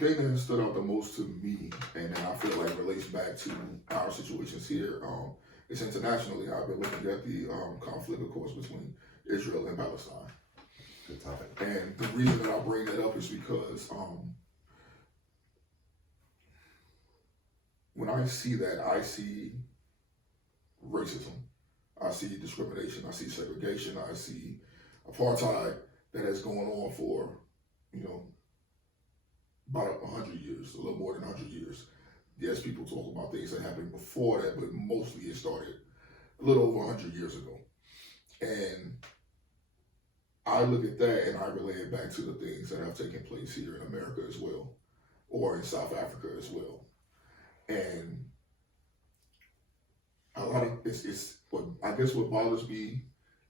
thing that has stood out the most to me, and then I feel like relates back to our situations here, is internationally. I've been looking at the conflict, of course, between Israel and Palestine. Good topic. And the reason that I bring that up is because when I see that, I see racism, I see discrimination, I see segregation, I see apartheid that has gone on for, about 100 years, a little more than 100 years. Yes, people talk about things that happened before that, but mostly it started a little over 100 years ago. And I look at that and I relate it back to the things that have taken place here in America as well, or in South Africa as well. And a lot of I guess what bothers me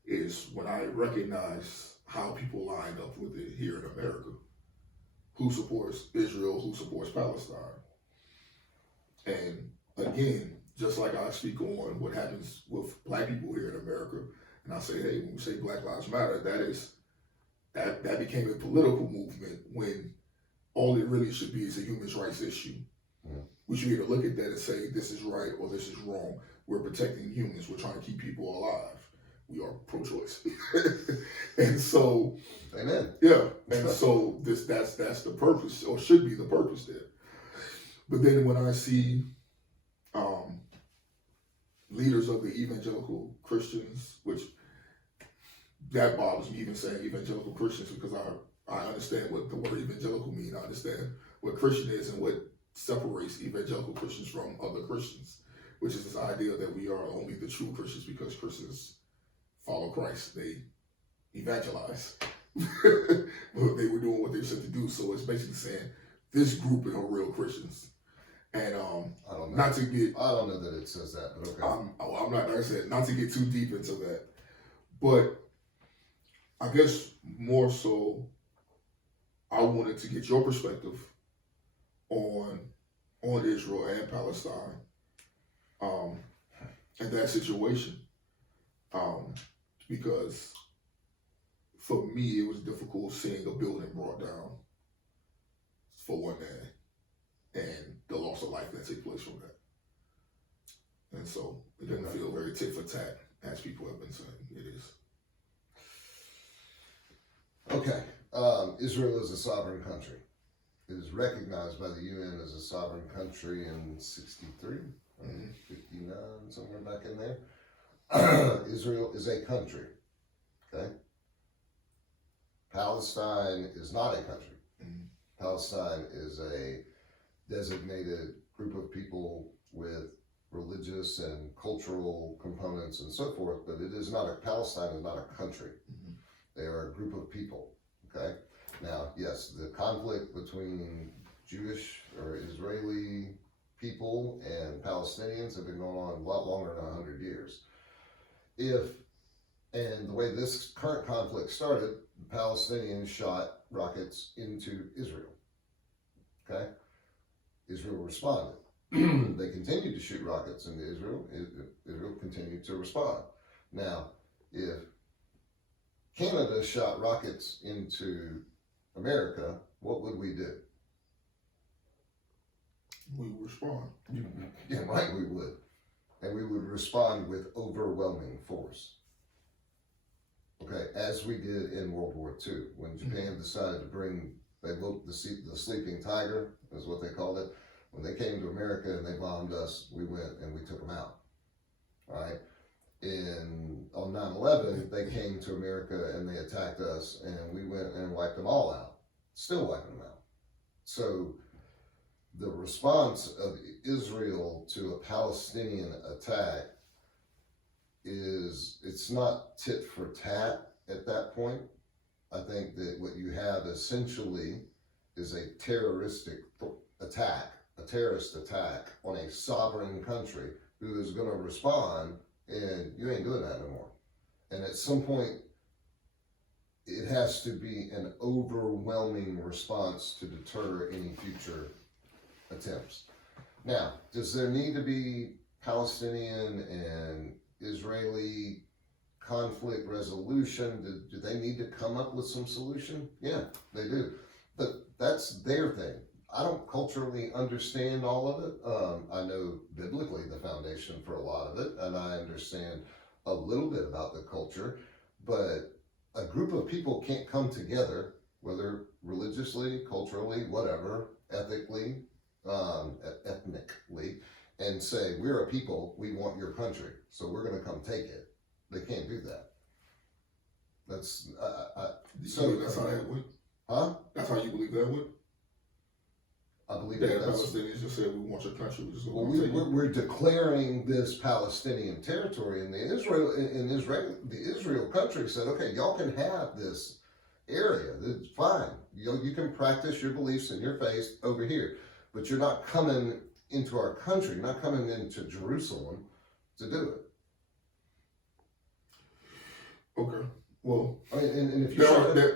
is when I recognize how people line up with it here in America. Who supports Israel, who supports Palestine. And again, just like I speak on what happens with black people here in America, and I say, hey, when we say Black Lives Matter, that became a political movement when all it really should be is a human rights issue. Mm-hmm. We should either look at that and say this is right or this is wrong. We're protecting humans. We're trying to keep people alive. We are pro-choice. And so, amen. Yeah. And so that's the purpose, or should be the purpose there. But then when I see leaders of the evangelical Christians, which that bothers me even saying evangelical Christians, because I understand what the word evangelical means. I understand what Christian is and what separates evangelical Christians from other Christians, which is this idea that we are only the true Christians because Christians follow Christ. They evangelize. But they were doing what they were said to do. So it's basically saying this group are real Christians. And I don't know. Not to get, I don't know that it says that, but okay. I'm not, like I said, not to get too deep into that. But I guess more so, I wanted to get your perspective on Israel and Palestine, and that situation. Because for me, it was difficult seeing a building brought down for one day, and the loss of life that took place from that. And so it didn't feel very tit for tat, as people have been saying it is. Okay. Israel is a sovereign country. It is recognized by the UN as a sovereign country in 63, 59, somewhere back in there. Israel is a country, okay? Palestine is not a country. Mm-hmm. Palestine is a designated group of people with religious and cultural components and so forth, but Palestine is not a country. Mm-hmm. They are a group of people, okay? Now, yes, the conflict between Jewish or Israeli people and Palestinians have been going on a lot longer than 100 years. And the way this current conflict started, the Palestinians shot rockets into Israel, okay? Israel responded. They continued to shoot rockets into Israel. Israel continued to respond. Now, if Canada shot rockets into America, what would we do? We would respond. Yeah, right, we would. And we would respond with overwhelming force. Okay, as we did in World War II, when Japan decided to they built the sleeping tiger, is what they called it. When they came to America and they bombed us, we went and we took them out. All right. On 9/11, they came to America and they attacked us, and we went and wiped them all out. Still wiping them out. So the response of Israel to a Palestinian attack it's not tit for tat at that point. I think that what you have essentially is a terrorist attack on a sovereign country who is going to respond, and you ain't doing that no more. And at some point, it has to be an overwhelming response to deter any future attempts. Now, does there need to be Palestinian and Israeli conflict resolution? Do they need to come up with some solution? Yeah, they do. But that's their thing. I don't culturally understand all of it. I know biblically the foundation for a lot of it, and I understand a little bit about the culture, but a group of people can't come together, whether religiously, culturally, whatever, ethically, ethnically, and say, we're a people, we want your country, so we're going to come take it. They can't do that. That's, So that's how that went? Huh? That's how you believe that went? I believe That that's... Palestinians just said, we want your country, we just Well, gonna take it. we're declaring this Palestinian territory, and the Israel country said, okay, y'all can have this area. It's fine. You can practice your beliefs and your faith over here, but you're not coming into our country. You're not coming into Jerusalem to do it. Okay. Well, I mean, and if you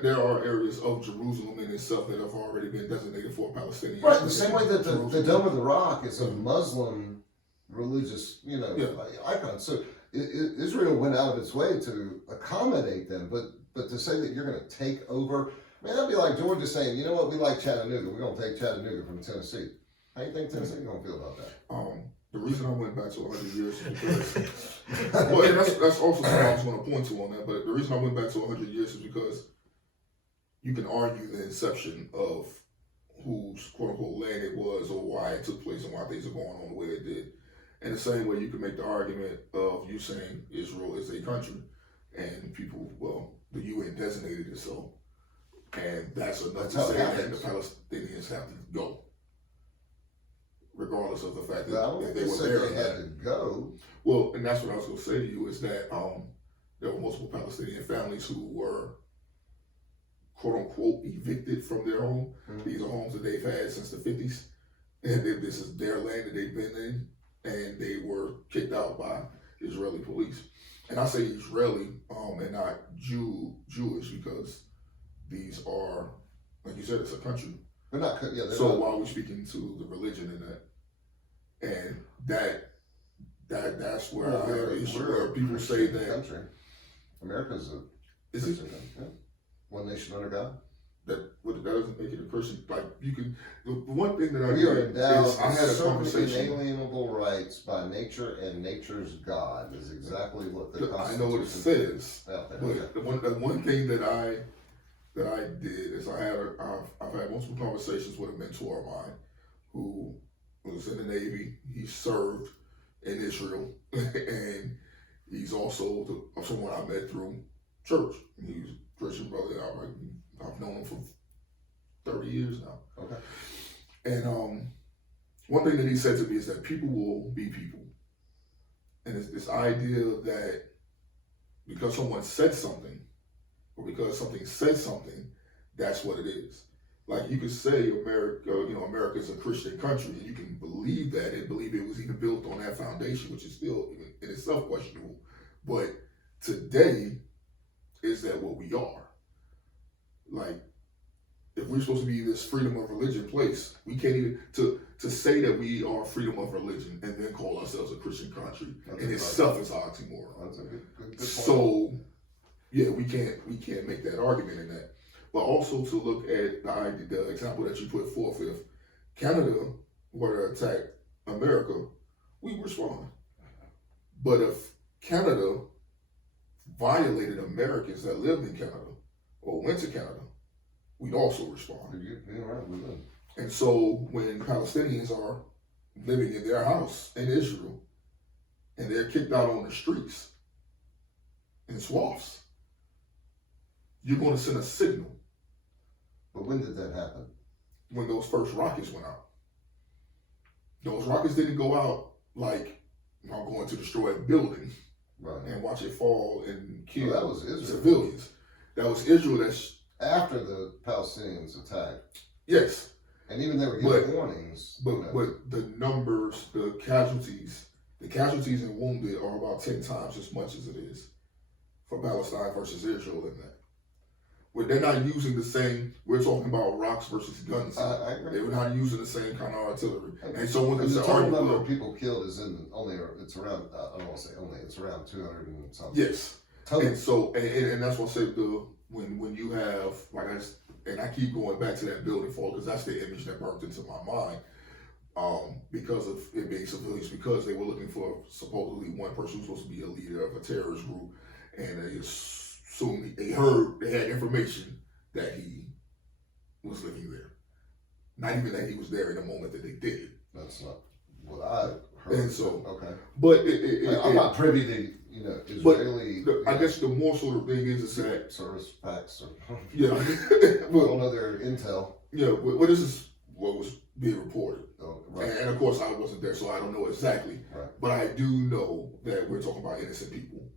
there are areas of Jerusalem in itself that have already been designated for Palestinians. Right, the same way that the Dome of the Rock is a Muslim religious, icon. So Israel went out of its way to accommodate them, but to say that you're going to take over, I mean, that'd be like Georgia saying, you know what, we like Chattanooga, we're going to take Chattanooga from Tennessee. How do you think Tennessee is going to feel about that? The reason I went back to 100 years is because, well, and that's also something I was going to point to on that, but the reason I went back to 100 years is because you can argue the inception of whose quote-unquote land it was or why it took place and why things are going on the way they did. And the same way you can make the argument of you saying Israel is a country and people, well, the UN designated it so. And that's enough to say that the Palestinians have to go. Regardless of the fact that they were there. They had to go. Well, and that's what I was going to say to you is that there were multiple Palestinian families who were quote unquote evicted from their home. Mm-hmm. These are homes that they've had since the 50s. And this is their land that they've been in. And they were kicked out by Israeli police. And I say Israeli and not Jewish because these are, like you said, it's a country. They're not, so why are we speaking to the religion in that? And that's where I have an issue where people say that country. America's a Christian country. Yeah. One nation under God. That doesn't make it a Christian. Like you can, the one thing that we are endowed is I had a conversation. Inalienable rights by nature and nature's God is exactly what the Constitution. I know what it says, but the one thing that I did is I've had multiple conversations with a mentor of mine who was in the Navy. He served in Israel, and he's also someone I met through church. He's a Christian brother. I've known him for 30 years now. Okay. And one thing that he said to me is that people will be people, and it's this idea that because someone said something, or because something says something, that's what it is. Like you could say America is a Christian country, and you can believe that and believe it was even built on that foundation, which is still in itself questionable. But today, is that what we are? Like, if we're supposed to be this freedom of religion place, we can't even to say that we are freedom of religion and then call ourselves a Christian country in itself is oxymoron. That's a good point. So yeah, we can't make that argument in that. But also to look at the example that you put forth, if Canada were to attack America, we respond. But if Canada violated Americans that lived in Canada or went to Canada, we'd also respond. And so when Palestinians are living in their house in Israel and they're kicked out on the streets in swaths, you're going to send a signal. But when did that happen? When those first rockets went out. Those rockets didn't go out like, I'm going to destroy a building and watch it fall and kill that was Israel. Civilians. That was Israel that's... After the Palestinians attacked. Yes. And even they were giving warnings. But the numbers, the casualties and wounded are about 10 times as much as it is for Palestine versus Israel in that. Where they're not using the same, we're talking about rocks versus guns. They were not using the same kind of artillery. And so when the total number of people killed is it's around, I don't want to say only, it's around 200 and something. Yes. Total. And so, and that's what I said, when you have, like and I keep going back to that building fall because that's the image that burnt into my mind. Because of it being civilians, because they were looking for supposedly one person who's supposed to be a leader of a terrorist group, and they had information that he was living there. Not even that he was there in the moment that they did it. That's not what I heard. And so, okay, but I'm not privy to Israeli. I guess the more sort of thing is that service packs or yeah, I don't know their intel. Yeah, well, this is what was being reported, Right. and of course I wasn't there, so I don't know exactly. Right. But I do know that we're talking about innocent people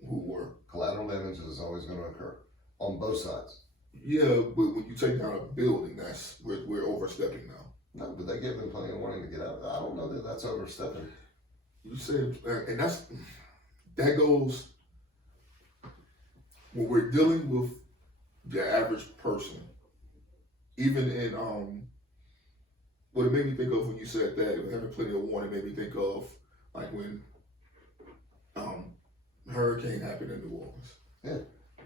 who were Collateral damage is always going to occur on both sides. Yeah, but when you take down a building, we're overstepping now. No, but they gave them plenty of warning to get out. I don't know that that's overstepping. You said, and that goes when we're dealing with the average person. Even in what it made me think of when you said that, having plenty of warning, made me think of like when hurricane happened in New Orleans. Yeah.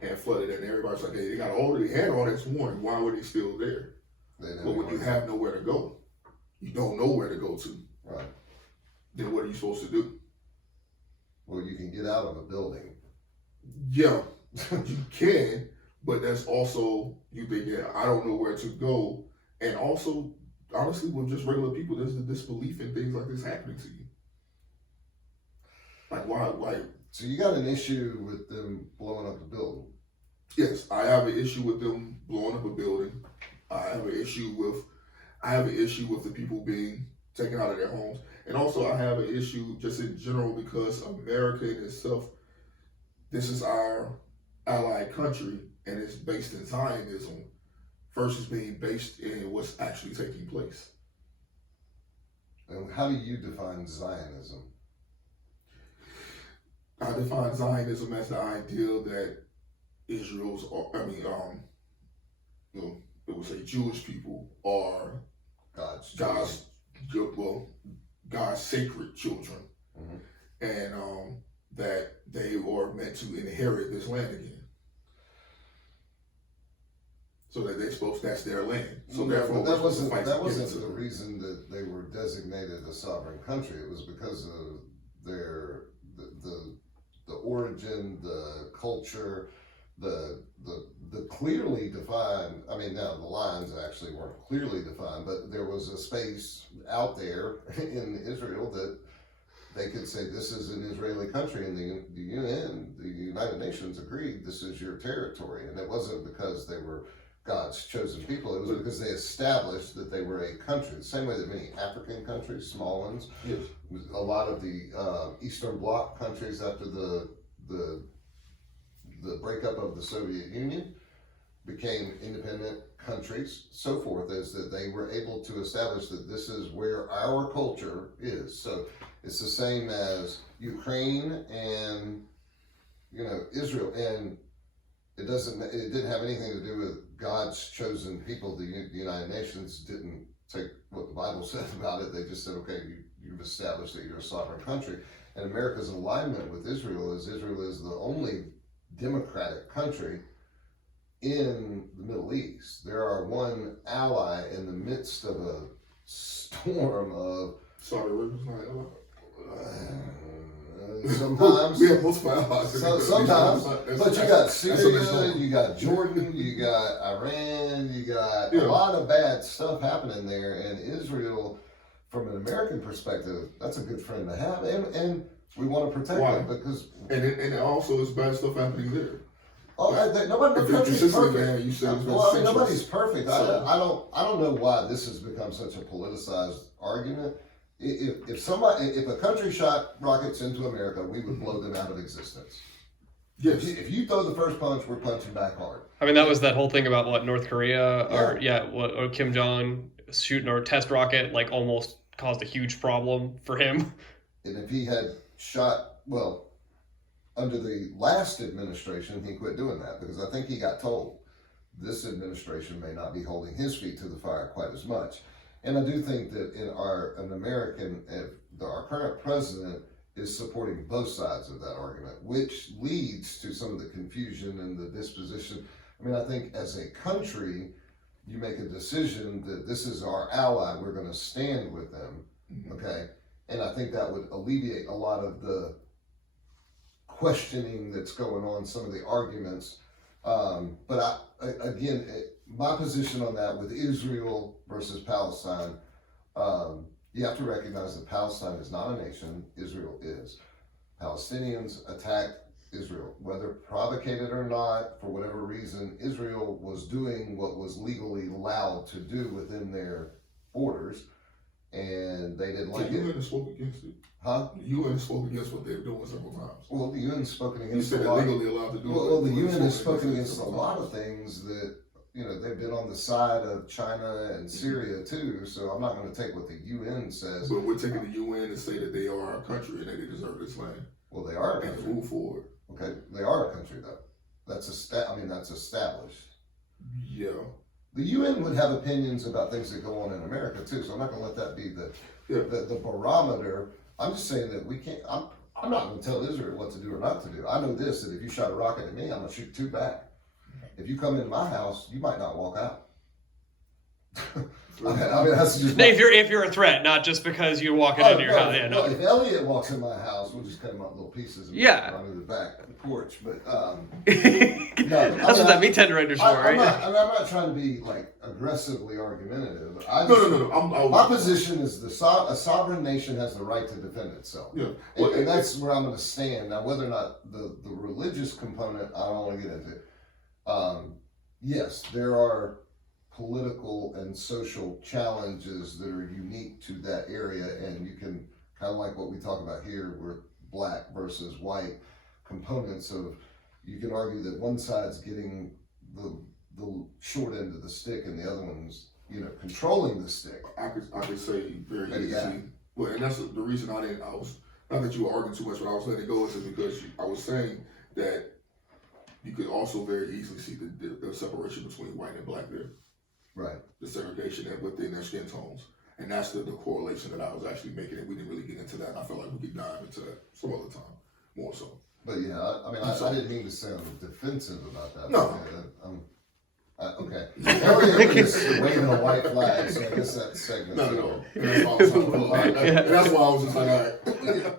And flooded, and everybody's like, hey, they had all this warning. Why were they still there? But when you have nowhere to go, you don't know where to go to. Right. Then what are you supposed to do? Well, you can get out of a building. Yeah, you can, but that's also you think, yeah, I don't know where to go, and also, honestly, with just regular people, there's the disbelief in things like this happening to you. Like why? So you got an issue with them blowing up the building? Yes, I have an issue with them blowing up a building. I have an issue with the people being taken out of their homes, and also I have an issue just in general because America in itself, this is our allied country, and it's based in Zionism versus being based in what's actually taking place. And how do you define Zionism? I define Zionism as the idea that Israel's, it would say Jewish people are God's sacred children, and that they are meant to inherit this land again. So that that's their land. So therefore, that wasn't the reason that they were designated a sovereign country. It was because of the origin, the culture, the clearly defined. I mean, now the lines actually weren't clearly defined, but there was a space out there in Israel that they could say this is an Israeli country, and the UN, the United Nations, agreed this is your territory, and it wasn't because they were God's chosen people. It was because they established that they were a country, the same way that many African countries, small ones, yes, a lot of the Eastern Bloc countries after the breakup of the Soviet Union became independent countries, so forth, is that they were able to establish that this is where our culture is. So it's the same as Ukraine and Israel, and it didn't have anything to do with God's chosen people. The United Nations didn't take what the Bible said about it. They just said, okay, you've established that you're a sovereign country. And America's alignment with Israel is the only democratic country in the Middle East. There are one ally in the midst of a storm of Saudi Arabia's not ally. Sometimes we have multiple allies. Sometimes, but you got Syria, you got Jordan, you got Iran, you got a lot of bad stuff happening there. And Israel, from an American perspective, that's a good friend to have, and we want to protect them because and also it's bad stuff happening there. Oh, no country's perfect. Nobody's perfect. I don't know why this has become such a politicized argument. If a country shot rockets into America, we would blow them out of existence. Yes. If you throw the first punch, we're punching back hard. I mean, that was that whole thing about what North Korea or Kim Jong shooting or test rocket almost caused a huge problem for him. And if he had shot, under the last administration, he quit doing that because I think he got told this administration may not be holding his feet to the fire quite as much. And I do think that our current president is supporting both sides of that argument, which leads to some of the confusion and the disposition. I mean, I think as a country, you make a decision that this is our ally, we're going to stand with them, okay? And I think that would alleviate a lot of the questioning that's going on, some of the arguments. But again, my position on that with Israel versus Palestine, you have to recognize that Palestine is not a nation, Israel is. Palestinians attacked Israel, whether provoked or not, for whatever reason, Israel was doing what was legally allowed to do within their borders, and they didn't like the UN it. has spoken against it. Huh? The UN spoke against what they're doing several times. Well, the UN has spoken You against said a they're lot. legally allowed to do it. Well, the UN UN has spoken spoken against a several lot times. of things that, they've been on the side of China and Syria too, so I'm not going to take what the UN says. But we're taking the UN to say that they are our country and that they deserve this land Well, they are a and country. move forward. Okay, they are a country though. That's that's established. Yeah. The UN would have opinions about things that go on in America too, so I'm not going to let that be the barometer. I'm just saying that we can't. I'm not going to tell Israel what to do or not to do. I know this: that if you shot a rocket at me, I'm going to shoot two back. If you come into my house, you might not walk out. I mean, that's just. If you're a threat, not just because you're walking into your house. Yeah, no. Well, if Elliot walks in my house, we'll just cut him up little pieces and run to the back of the porch. But That's what that meat tenderizer's for, right? I'm not trying to be like aggressively argumentative. No. My position is a sovereign nation has the right to defend itself. Yeah. And that's where I'm going to stand. Now, whether or not the religious component, I don't want to get into. Yes, there are political and social challenges that are unique to that area, and you can kind of like what we talk about here, where black versus white components of, you can argue that one side's getting the short end of the stick and the other one's controlling the stick. I could say very Maybe easy. that. Well, and that's the reason I was not that you were arguing too much, but I was letting it go is because I was saying that you could also very easily see the separation between white and black there. Right. The segregation within their skin tones. And that's the correlation that I was actually making, and we didn't really get into that. And I felt like we could dive into that some other time, more so. But yeah, I didn't mean to sound defensive about that. No. Okay. Elliot was waving a white flag, so I guess that segment. No. And that's why I was just like, all right.